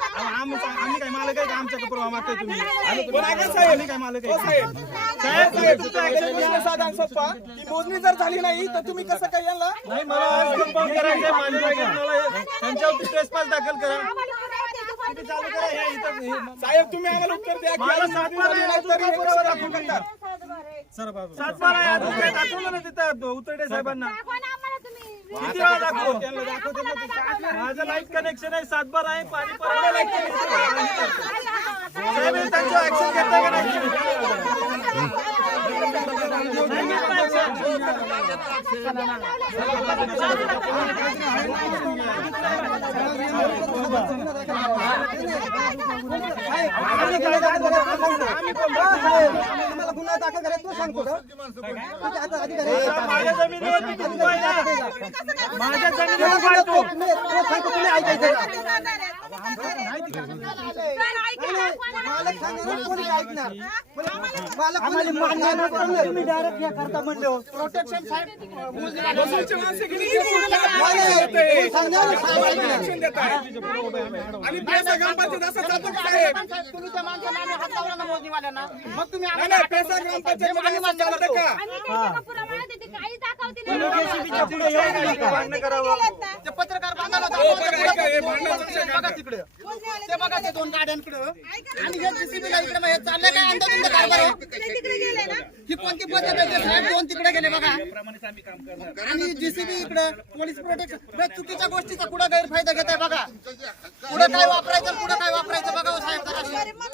आम्ही काय मालक आहे का आमच्या परवा मागताय तुम्ही? साहेब काय मालक आहे? साहेब साधा सोपा की मोजणी जर झाली नाही तर तुम्ही कसं काय यांना नाही मला कंपाऊंड करायचंय माझ्या जागेत मला त्यांच्यावरती ट्रेसपास दाखल करा. चालू करा हे इथं साहेब तुम्ही आम्हाला उत्तर द्या की मला आम्ही सातबारा झाली नाही तर हे कसं दाखवून करतात? सातबारा आहे अजून काय दाखवलं ना तिथं उतरडे साहेबांना किती वेळा दाखव त्यांना दाखवते माझं लाईट कनेक्शन आहे सातबारा आहे पाणी पुरवठा लाईट साहेब त्यांचं ऍक्शन घेताय का नाही? गुन्हा दाखल करायला तू सांगतो माझ्या जमिनीवरती तू काय ना? माझ्या जमिनीवर काय तू? तुम्ही ऐकायचं तुम्ही डायरेक्ट हे करता म्हणलं प्रोटेक्शन साहेब आणि पैसा ग्रामपंचायत असं चालतं का साहेब? तुम्ही त्या माणसाला आम्ही हात लावला ना मोजणीवाल्यांना मग तुम्ही नाही नाही पैसा ग्रामपंचायत मध्ये असं चालतं का? भांडण करावं ते पत्रकार बांधायला हो, बघा, ऐका, हे भांडणाचं विषय बघा का? तिकडे ते बघा ते दोन गाड्यांकडे आणि हे जीसीबीला इकडे हे चाललंय काय अंदाज कारभार ही कोणती पद्धत आहे साहेब दोन तिकडे गेले बघा आणि जीसीबी इकडे पोलीस प्रोटेक्शन चुकीच्या गोष्टीचा कुठं गैरफायदा घेताय बघा पुढे काय वापरायचं पुढे काय वापरायचं